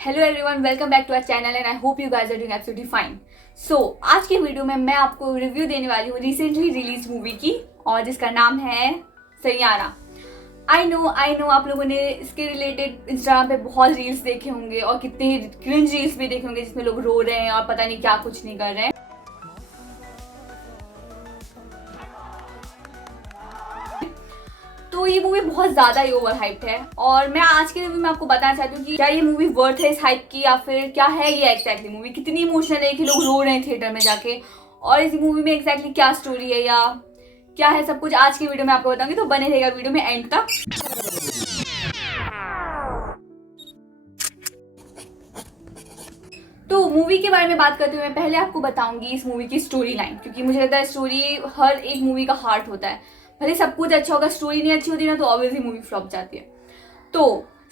Hello everyone, welcome back to our channel and I hope you guys are doing absolutely fine. So आज के video में मैं आपको review देने वाली हूँ रिसेंटली रिलीज मूवी की, और जिसका नाम है सैयारा। आई नो आप लोगों ने इसके रिलेटेड इंस्टाग्राम पे बहुत रील्स देखे होंगे और कितने क्रिंज रील्स भी देखे होंगे जिसमें लोग रो रहे हैं और पता नहीं क्या कुछ नहीं कर रहे हैं। तो ये मूवी बहुत ज़्यादा ही ओवर हाइप्ड है और मैं आज के रिव्यू में आपको बताना चाहती हूँ कि क्या ये मूवी वर्थ है इस हाइप की, या फिर क्या है ये एग्जैक्टली मूवी, कितनी इमोशनल है कि लोग रो रहे हैं थिएटर में जाके, और इस मूवी में एग्जैक्टली क्या स्टोरी है या क्या है, सब कुछ आज की वीडियो में आपको बताऊंगी। तो बने रहेगा वीडियो में एंड तक। तो मूवी के बारे में बात करते हुए मैं पहले आपको बताऊंगी इस मूवी की स्टोरी लाइन, क्योंकि मुझे लगता है स्टोरी हर एक मूवी का हार्ट होता है। भले सब कुछ अच्छा होगा, स्टोरी नहीं अच्छी होती ना तो ऑब्वियसली मूवी फ्लॉप जाती है। तो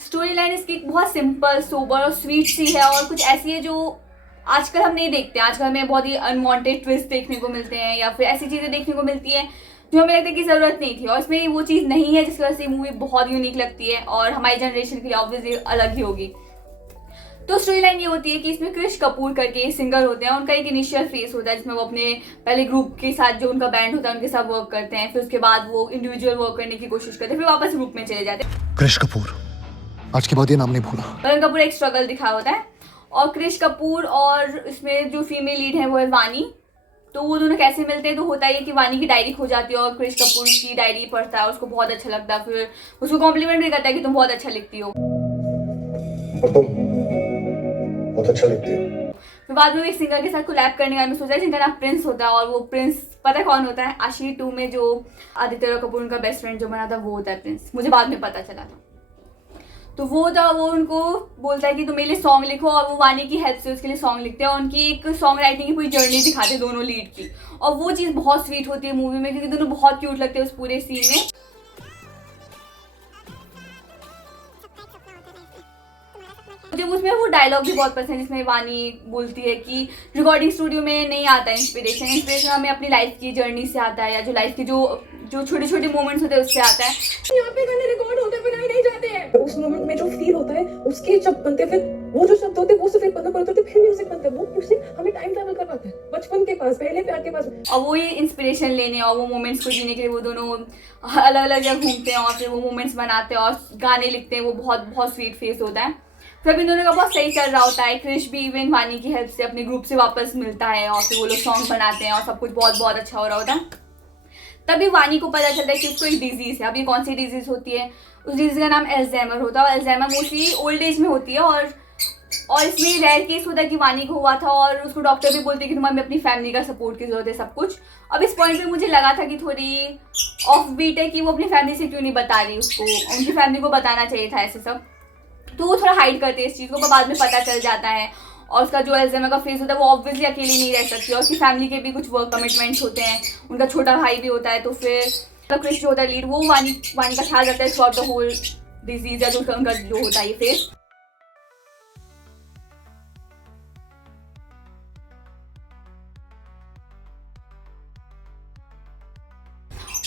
स्टोरी लाइन इसकी बहुत सिंपल, सोबर और स्वीट सी है, और कुछ ऐसी है जो आजकल हम नहीं देखते। आजकल हमें बहुत ही अनवांटेड ट्विस्ट देखने को मिलते हैं या फिर ऐसी चीज़ें देखने को मिलती हैं जो हमें लगता है कि ज़रूरत नहीं थी, और इसमें वो चीज़ नहीं है, जिसकी वजह से मूवी बहुत यूनिक लगती है और हमारी जनरेशन के लिए ऑब्वियसली अलग ही होगी। तो स्टोरी लाइन ये होती है कि इसमें क्रिश कपूर करके सिंगर होते हैं, उनका एक इनिशियल फेस होता है जिसमें वो अपने पहले ग्रुप के साथ, जो उनका बैंड होता है उनके साथ वर्क करते हैं, फिर उसके बाद वो इंडिविजुअल वर्क करने की कोशिश करते हैं, फिर वापस ग्रुप में चले जाते हैं। क्रिश कपूर, आज के बाद ये नाम नहीं भूला। पर उनका पूरा एक स्ट्रगल दिखा होता है। और क्रिश कपूर और इसमें जो फीमेल लीड है वो है वानी। तो वो दोनों कैसे मिलते हैं, तो होता है कि वानी की डायरी खो जाती है और क्रिश कपूर की डायरी पढ़ता है, उसको बहुत अच्छा लगता है, फिर उसको कॉम्प्लीमेंट भी करता है कि तुम बहुत अच्छा लिखती हो, बहुत अच्छा लिखती है। फिर बाद में एक सिंगर के साथ कोलैब करने का सोचा है जिनका नाम प्रिंस होता है, और वो प्रिंस पता है कौन होता है? आशिकी 2 में जो आदित्य रॉय कपूर उनका बेस्ट फ्रेंड जो बना था वो होता है प्रिंस, मुझे बाद में पता चला था। तो वो उनको बोलता है कि तुम मेरे लिए सॉन्ग लिखो, और वो वानी की हेल्प से उसके लिए सॉन्ग लिखते हैं, और उनकी एक सॉन्ग राइटिंग की पूरी जर्नी दिखाते हैं दोनों लीड की, और वो चीज़ बहुत स्वीट होती है मूवी में, क्योंकि दोनों बहुत क्यूट लगते हैं उस पूरे सीन में। मुझे उसमें वो डायलॉग भी बहुत पसंद है जिसमें वानी बोलती है कि रिकॉर्डिंग स्टूडियो में नहीं आता है इंस्पिरेशन हमें अपनी लाइफ की जर्नी से आता है, या जो लाइफ की जो छोटे छोटे मोमेंट्स होते हैं उससे आता है। यहाँ पे गाने रिकॉर्ड होते बिना ही नहीं जाते हैं, तो उस मोमेंट में जो फील होता है उसके शब्द बनते हैं, फिर वो जो शब्द होते हैं वो सिर्फ पन्ना पर उतरते हैं, फिर म्यूजिक बनता है। वो म्यूजिक हमें टाइम ट्रैवल करवाता है बचपन के पास, पहले प्यार के पास, और वो ये इंस्पिरेशन लेने और वो मोमेंट्स को जीने के लिए वो दोनों अलग अलग जगह घूमते हैं और फिर वो मोमेंट्स बनाते हैं और गाने लिखते हैं। वो बहुत बहुत स्वीट फेस होता है। फिर इन दोनों का बहुत सही चल रहा होता है। क्रिश भी इवन वानी की हेल्प से अपने ग्रुप से वापस मिलता है और फिर वो लोग सॉन्ग बनाते हैं और सब कुछ बहुत बहुत अच्छा हो रहा होता है। तभी वानी को पता चलता है कि उसको एक डिजीज़ है। अब ये कौन सी डिजीज़ होती है? उस डिजीज़ का नाम अल्जाइमर होता है, और अल्जाइमर मोस्टली ओल्ड एज में होती है, और इसमें रेयर केस होता है कि वानी को हुआ था, और उसको डॉक्टर भी बोलते हैं कि तुम्हें अपनी फैमिली का सपोर्ट की जरूरत है, सब कुछ। अब इस पॉइंट पे मुझे लगा था कि थोड़ी ऑफ बीट है कि वो अपनी फैमिली से क्यों नहीं बता रही, उसको उनकी फैमिली को बताना चाहिए था ऐसे सब। तो वो थोड़ा हाइड करते हैं इस चीज़ को, पर बाद में पता चल जाता है। और उसका जो अल्जाइमर का फेस होता है वो ऑब्वियसली अकेली नहीं रह सकती, और उसकी फैमिली के भी कुछ वर्क कमिटमेंट्स होते हैं, उनका छोटा भाई भी होता है। तो फिर क्रिश जो होता है लीड, वो वानी का ख्याल रखता है थ्रू द होल डिजीज या जो उनका जो होता है ये फेस।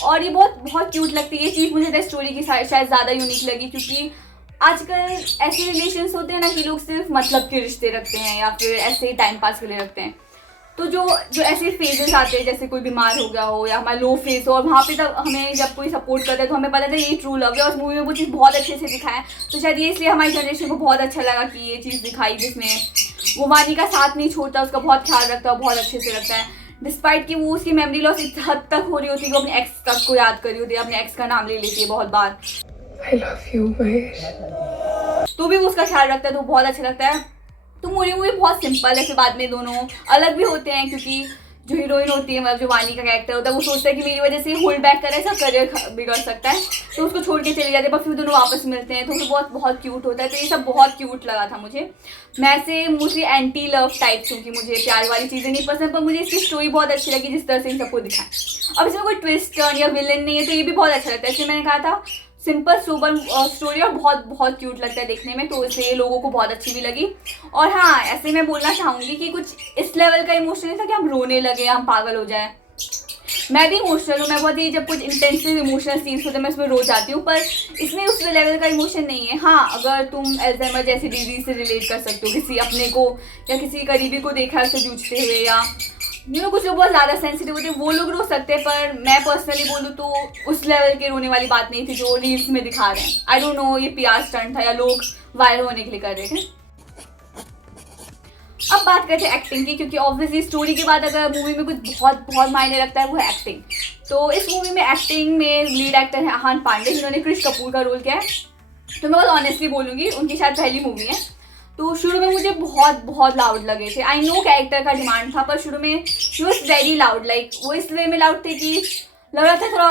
और ये बहुत बहुत क्यूट लगती है ये चीज़। मुझे स्टोरी की शायद ज़्यादा यूनिक लगी, क्योंकि आजकल ऐसे रिलेशंस होते हैं ना कि लोग सिर्फ मतलब के रिश्ते रखते हैं या फिर ऐसे ही टाइम पास के लिए रखते हैं। तो जो ऐसे फेजेस आते हैं, जैसे कोई बीमार हो गया हो या हमारा लो फेस हो, और वहाँ पे तब हमें जब कोई सपोर्ट करता है तो हमें पता था ये ट्रू लव है, और उस मूवी में वो चीज़ बहुत अच्छे से दिखाया है। तो शायद ये इसलिए हमारी जनरेशन को बहुत अच्छा लगा कि ये चीज़ दिखाई, जिसमें वो वानी का साथ नहीं छोड़ता, उसका बहुत ख्याल रखता है, बहुत अच्छे से रखता है, डिस्पाइट कि वो उसकी मेमोरी लॉस इस हद तक हो रही होती है कि वो अपने एक्स तक को याद कर रही होती है, अपने एक्स का नाम ले लेती है बहुत बार। I love you Mahesh. तो भी वो उसका ख्याल रखता है, तो बहुत अच्छा लगता है। तो मूवी बहुत सिंपल है। फिर बाद में दोनों अलग भी होते हैं, क्योंकि जो हीरोइन होती है, मतलब जो वानी का कैरेक्टर होता है, वो सोचता है कि मेरी वजह से होल्ड बैक करे ऐसा करियर बिगड़ सकता है, तो उसको छोड़ के चले जाते हैं, पर फिर दोनों वापस मिलते हैं। तो वो बहुत बहुत क्यूट होता है। तो ये सब बहुत क्यूट लगा था मुझे। मैं से मोस्टली एंटी लव टाइप, क्योंकि मुझे प्यार वाली चीज़ें नहीं पसंद, पर मुझे इसकी स्टोरी बहुत अच्छी लगी जिस तरह से इन सबको दिखाएं। अब इसमें कोई ट्विस्ट टर्न या विलन नहीं है, तो ये भी बहुत अच्छा लगता है। इसलिए मैंने कहा था सिंपल सोबर स्टोरी, और बहुत बहुत क्यूट लगता है देखने में, तो इसलिए लोगों को बहुत अच्छी भी लगी। और हाँ, ऐसे मैं बोलना चाहूँगी कि कुछ इस लेवल का इमोशन नहीं था कि हम रोने लगे, हम पागल हो जाए। मैं भी इमोशनल हूँ, मैं बहुत ही जब कुछ इंटेंसिव इमोशनल सीन्स होते हैं मैं उसमें रो जाती हूँ, पर इसमें उस लेवल का इमोशन नहीं है। हाँ, अगर तुम अल्जाइमर जैसी डिजीज से रिलेट कर सकते हो, किसी अपने को या किसी करीबी को देखा है उससे जूझते हुए, या कुछ लोग बहुत ज़्यादा सेंसिटिव होते हैं, वो लोग रो सकते हैं, पर मैं पर्सनली बोलूँ तो उस लेवल के रोने वाली बात नहीं थी जो रील्स में दिखा रहे हैं। आई डोंट नो ये PR स्टंट था या लोग वायरल होने के लिए कर रहे थे। अब बात करते हैं एक्टिंग की, क्योंकि ऑब्वियसली स्टोरी के बाद अगर मूवी में कुछ बहुत मायने रखता है वो है एक्टिंग। तो इस मूवी में एक्टिंग में लीड एक्टर है आहान पांडे, जिन्होंने क्रिश कपूर का रोल किया है। तो मैं बहुत ऑनेस्टली बोलूँगी, उनकी शायद पहली मूवी है। तो शुरू में मुझे बहुत लाउड लगे थे। आई नो कैरेक्टर का डिमांड था, पर शुरू में she was very loud, like वो इस वे में लाउड थे कि लग रहा था थोड़ा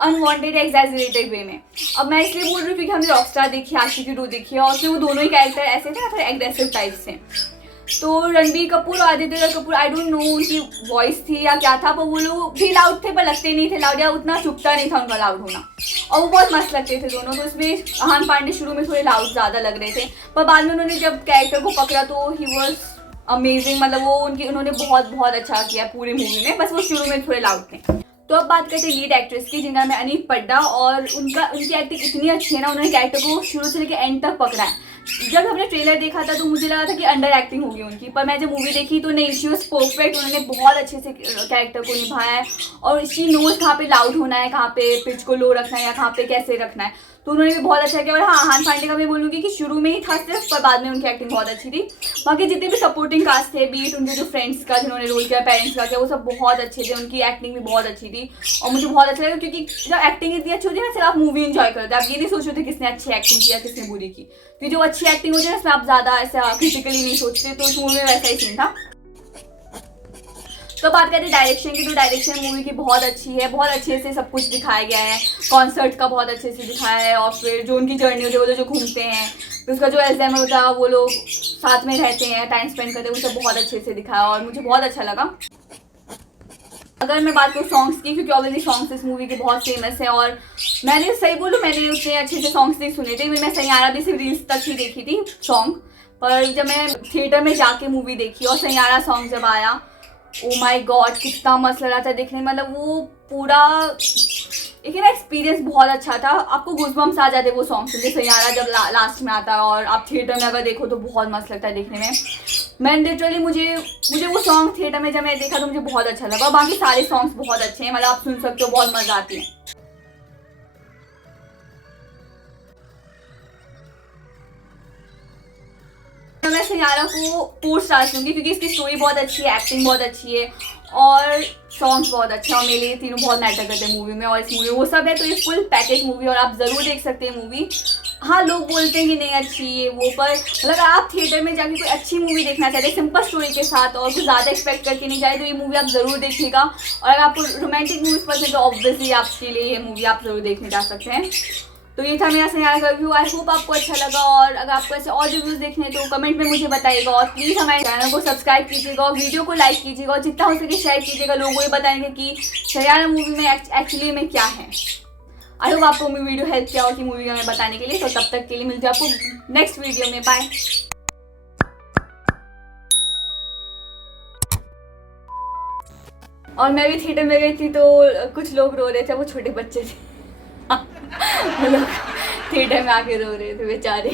अनवांटेड एग्जैजरेटेड वे में। अब मैं इसलिए बोल रही हूँ क्योंकि हमने रॉकस्टार देखी है, आशिकी 2 देखी है, और उसमें वो दोनों ही कैरेक्टर ऐसे थे ना, थोड़े एग्रेसिव टाइप से। तो रणबीर कपूर और Aditya Kapoor, I don't know उनकी वॉइस थी या क्या था, पर वो लोग भी लाउड थे पर लगते नहीं थे लाउड, या उतना चुपता नहीं था उनका लाउड होना, और वो बहुत मस्त लगते थे दोनों। तो इसमें आहान पांडे शुरू में थोड़े लाउड ज़्यादा लग रहे थे, पर बाद में उन्होंने जब कैरेक्टर को पकड़ा तो ही वॉज अमेजिंग। मतलब वो उन्होंने बहुत अच्छा किया पूरी मूवी में, बस वो शुरू में थोड़े लाउड थे। तो अब बात करते हैं लीड एक्ट्रेस की, जिनका नाम है अनीक पड्डा, और उनकी एक्टिंग इतनी अच्छी है ना, उन्होंने कैरेक्टर को शुरू से लेकर एंड तक पकड़ा है। जब हमने ट्रेलर देखा था तो मुझे लगा था कि अंडर एक्टिंग होगी उनकी, पर मैं जब मूवी देखी तो नहीं, शी वॉज परफेक्ट। उन्होंने बहुत अच्छे से कैरेक्टर को निभाया है, और शी नोज कहाँ पे लाउड होना है, कहाँ पे पिच को लो रखना है, या कहाँ पे कैसे रखना है, तो उन्होंने भी बहुत अच्छा किया। और हाँ, आहान पांडे का मैं बोलूँगी कि शुरू में ही था सिर्फ, पर बाद में उनकी एक्टिंग बहुत अच्छी थी। बाकी जितने भी सपोर्टिंग कास्ट थे, बीट उनके जो फ्रेंड्स का जिन्होंने रोल किया, पेरेंट्स का किया, वो सब बहुत अच्छे थे, उनकी एक्टिंग भी बहुत अच्छी थी, और मुझे बहुत अच्छा लगा, क्योंकि जब एक्टिंग इतनी अच्छी होती है ना, सिर्फ आप मूवी एंजॉय करते हैं, आप ये नहीं सोच रहे थे किसने अच्छी एक्टिंग किया किसने बुरी की, क्योंकि जो अच्छी एक्टिंग होती है इसमें आप ज़्यादा ऐसा क्रिटिकली नहीं सोचते, तो इस मूवी में वैसा ही सीन था। तो बात करते हैं डायरेक्शन की, तो डायरेक्शन मूवी की बहुत अच्छी है, बहुत अच्छे से सब कुछ दिखाया गया है, कॉन्सर्ट का बहुत अच्छे से दिखाया है, और फिर जो उनकी जर्नी होती है, वो जो घूमते हैं, फिर उसका जो अल्जाइमर होता है, वो लोग साथ में रहते हैं, टाइम स्पेंड करते हैं, वो सब बहुत अच्छे से दिखाया, और मुझे बहुत अच्छा लगा। अगर मैं बात करूँ सॉन्ग्स की, क्योंकि ऑब्वियसली सॉन्ग्स इस मूवी के बहुत फेमस है, और मैंने सही बोलूँ मैंने उतने अच्छे से सॉन्ग्स नहीं सुने थे, मैं सैयारा भी सिर्फ रील्स तक ही देखी थी सॉन्ग, पर जब मैं थिएटर में जाके मूवी देखी और सैयारा सॉन्ग जब आया, ओ माय गॉड कितना मस्त लग रहा था देखने में। मतलब वो पूरा एक ना एक्सपीरियंस बहुत अच्छा था, आपको गूज़बम्स आ जाते वो सॉन्ग सुन के। सैयारा जब लास्ट में आता है और आप थिएटर में अगर देखो तो बहुत मस्त लगता है देखने में। मैं लिटरली मुझे वो सॉन्ग थिएटर में जब मैं देखा तो मुझे बहुत अच्छा लगा। बाकी सारे सॉन्ग्स बहुत अच्छे हैं, मतलब आप सुन सकते हो, बहुत मजा आती है। मैं सैयारा को 4 स्टार्स दूंगी, क्योंकि इसकी स्टोरी बहुत अच्छी है, एक्टिंग बहुत अच्छी है, और सॉन्ग्स बहुत अच्छे हैं, और मेरे लिए तीनों बहुत मैटर करते हैं मूवी में, और इस मूवी वो सब है, तो ये फुल पैकेज मूवी, और आप ज़रूर देख सकते हैं मूवी। हाँ, लोग बोलते हैं कि नहीं अच्छी है वो, पर अगर आप थिएटर में जाके कोई अच्छी मूवी देखना चाहते हैं सिंपल स्टोरी के साथ और कुछ ज़्यादा एक्सपेक्ट करके नहीं जाए, तो ये मूवी आप ज़रूर देखिएगा। और अगर आपको रोमांटिक मूवीज़ पसंद है तो ऑब्वियसली आपके लिए ये मूवी आप ज़रूर देखने जा सकते हैं। तो ये था मेरा सैयारा का रिव्यू। आई होप आपको अच्छा लगा, और अगर आपको ऐसे और रिव्यूज़ देखने हैं तो कमेंट में मुझे बताइएगा, और प्लीज़ हमारे चैनल को सब्सक्राइब कीजिएगा, और वीडियो को लाइक कीजिएगा, और जितना हो सके शेयर कीजिएगा, लोगों को ये बताएंगे कि सैयारा मूवी में एक्चुअली में क्या है। आई होप आपको मेरी वीडियो हेल्प किया हो कि मूवी में बताने के लिए। तो तब तक के लिए मिलते हैं आपको नेक्स्ट वीडियो में। बाय। और मैं भी थिएटर में गई थी तो कुछ लोग रो रहे थे, वो छोटे बच्चे थे वो लोग थिएटर में आके रो रहे थे बेचारे।